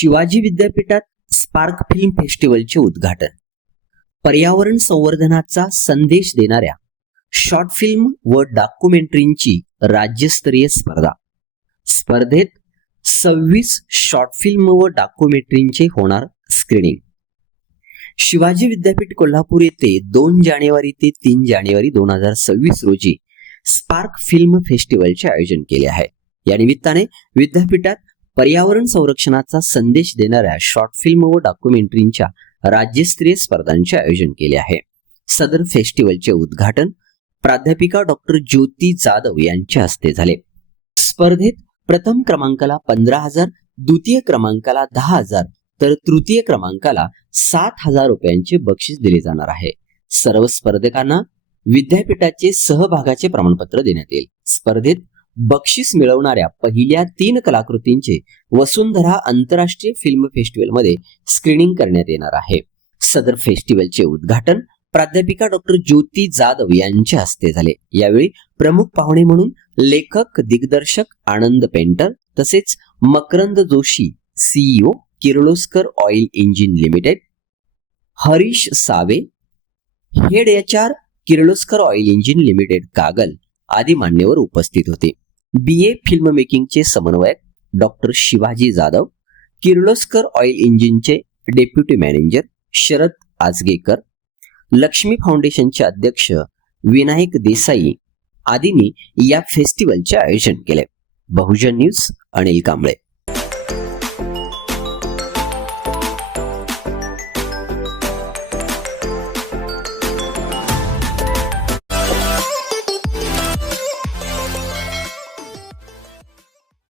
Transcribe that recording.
शिवाजी विद्यापीठात spark film फेस्टिवलचे उद्घाटन. पर्यावरण संवर्धनाचा संदेश देणाऱ्या शॉर्ट फिल्म व डॉक्युमेंटरींची राज्यस्तरीय स्पर्धा. स्पर्धेत 26 शॉर्ट फिल्म व डॉक्युमेंटरींचे होणार स्क्रीनिंग. शिवाजी विद्यापीठ कोल्हापूर येथे 2 जानेवारी ते 3 जानेवारी 2026 रोजी स्पार्क फिल्म फेस्टिवलचे आयोजन केले आहे. या निमित्ताने विद्यापीठात पर्यावरण संरक्षणाचा संदेश देणाऱ्या शॉर्ट फिल्म व डॉक्युमेंटरींच्या राज्यस्तरीय स्पर्धांचे आयोजन केले आहे. सदर फेस्टिवलचे उद्घाटन प्राध्यापिका डॉक्टर ज्योती जाधव यांच्या हस्ते झाले. स्पर्धेत प्रथम क्रमांकाला 15,000, द्वितीय क्रमांकाला 10,000 तर तृतीय क्रमांकाला 7,000 रुपयांचे बक्षीस दिले जाणार आहे. सर्व स्पर्धकांना विद्यापीठाचे सहभागाचे प्रमाणपत्र देण्यात येईल. स्पर्धेत बक्षीस मिळवणाऱ्या पहिल्या 3 कलाकृतींचे वसुंधरा आंतरराष्ट्रीय फिल्म फेस्टिवल मध्ये स्क्रीनिंग करण्यात येणार आहे. सदर फेस्टिवलचे उद्घाटन प्राध्यापिका डॉक्टर ज्योती जाधव यांच्या हस्ते झाले. यावेळी प्रमुख पाहुणे म्हणून लेखक दिग्दर्शक आनंद पेंटर तसेच Makarand Joshi CEO Kirloskar oil engine limited, Harish save head HR Kirloskar oil engine limited Kagal आदी मान्यवर उपस्थित होते. BA फिल्म मेकिंगचे समन्वयक डॉक्टर शिवाजी जाधव, किर्लोस्कर ऑइल इंजिनचे डेप्युटी मॅनेजर शरद आजगेकर, लक्ष्मी फाउंडेशनचे अध्यक्ष विनायक देसाई आदींनी या फेस्टिवलचे आयोजन केले. बहुजन न्यूज, अनिल कांबळे.